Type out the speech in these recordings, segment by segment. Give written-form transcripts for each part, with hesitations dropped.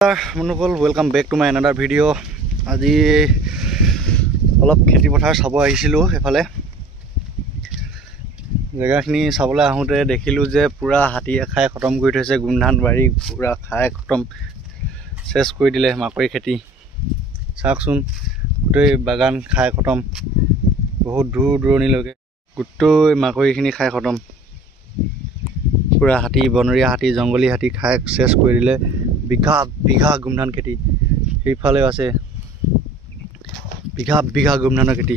বন্ধুসকল welcome back to my another video. আজি অলপ খেতি পথাৰ চাব আহিছিলোঁ। এফালে জেগাখিনি চাবলৈ আহোঁতে দেখিলোঁ যে পুৰা হাতীয়ে খাই খতম কৰি থৈছে। গুণধান বাৰী পুৰা খাই খতম চেছ কৰি দিলে। মাকৈ খেতি চাওকচোন, গোটেই বাগান খাই খতম, বহুত দূৰ দূৰণিলৈকে গোটেই মাকৈখিনি খাই খতম। পুৰা হাতী, বনৰীয়া হাতী, জংগলী হাতী খাই চেছ কৰি দিলে। বিঘা বিঘা গুমধান খেতি, সেইফালেও আছে বিঘা বিঘা গুমধানৰ খেতি,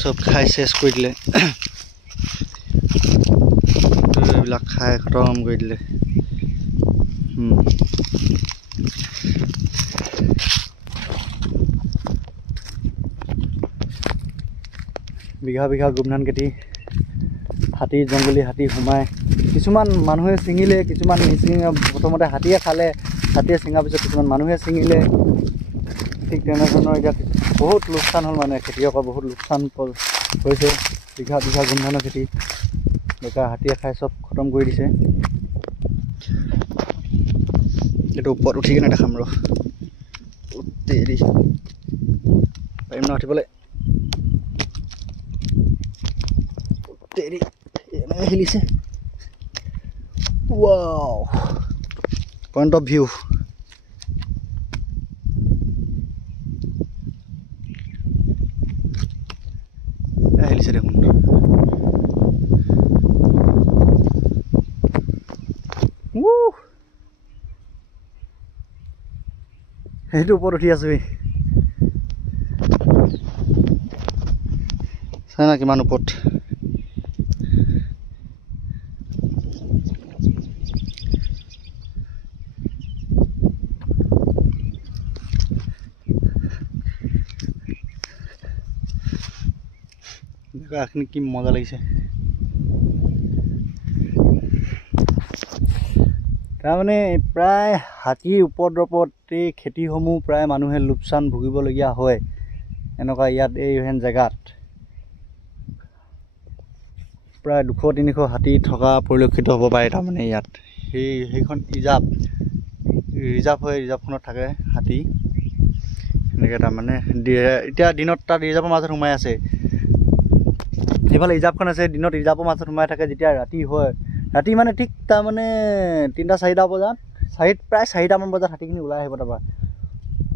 চব খাই চেছ কৰি দিলে। এইবিলাক খাই খতম কৰি দিলে। বিঘা বিঘা গুমধান খেতি, হাতী, জংগলী হাতী সোমাই, কিছুমান মানুহে ছিঙিলে, কিছুমান নিছিঙে। প্ৰথমতে হাতীয়ে খালে, হাতীয়ে ছিঙাৰ পিছত কিছুমান মানুহে ছিঙিলে। ঠিক তেনেধৰণৰ এতিয়া বহুত লোকচান হ'ল, মানে খেতিয়কৰ বহুত লোকচান হৈছে। বিঘা বিঘা গুমধানৰ খেতি বেকাৰ হাতীয়ে খাই চব খতম কৰি দিছে। এইটো ওপৰত উঠি কিনে দেখাম ৰ, দেৰি পাৰিম ন উঠিবলৈ। দেৰি এনেকৈ হিলিছে। Wow, point of view. আহিছে দেখোন। সেইটো ওপৰত উঠি আছো, চাই না কিমান ওপৰত। জেগাখিনি কি মজা লাগিছে। তাৰমানে প্ৰায় হাতীৰ উপদ্ৰৱত এই খেতিসমূহ প্ৰায় মানুহে লোকচান ভুগিবলগীয়া হয়। এনেকুৱা ইয়াত এইহেন জেগাত প্ৰায় 200-300 হাতী থকা পৰিলক্ষিত হ'ব পাৰে। তাৰমানে ইয়াত সেইখন ৰিজাৰ্ভ হয়, ৰিজাৰ্ভখনত থাকে হাতী এনেকৈ। তাৰমানে এতিয়া দিনত তাত ৰিজাৰ্ভৰ মাজত সোমাই আছে। সেইফালে ৰিজাৰ্ভখন আছে, দিনত ৰিজাৰ্ভৰ মাজত সোমাই থাকে। যেতিয়া ৰাতি হয়, ৰাতি মানে ঠিক তাৰমানে 3-4 বজাত, প্ৰায় 4টামান বজাত হাতীখিনি ওলাই আহিব। তাৰপৰা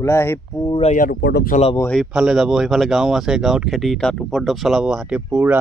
ওলাই আহি পূৰা ইয়াত উপদ্ৰৱ চলাব। সেইফালে যাব, সেইফালে গাঁও আছে, গাঁৱত খেতি, তাত উপদ্ৰৱ চলাব হাতীয়ে পূৰা।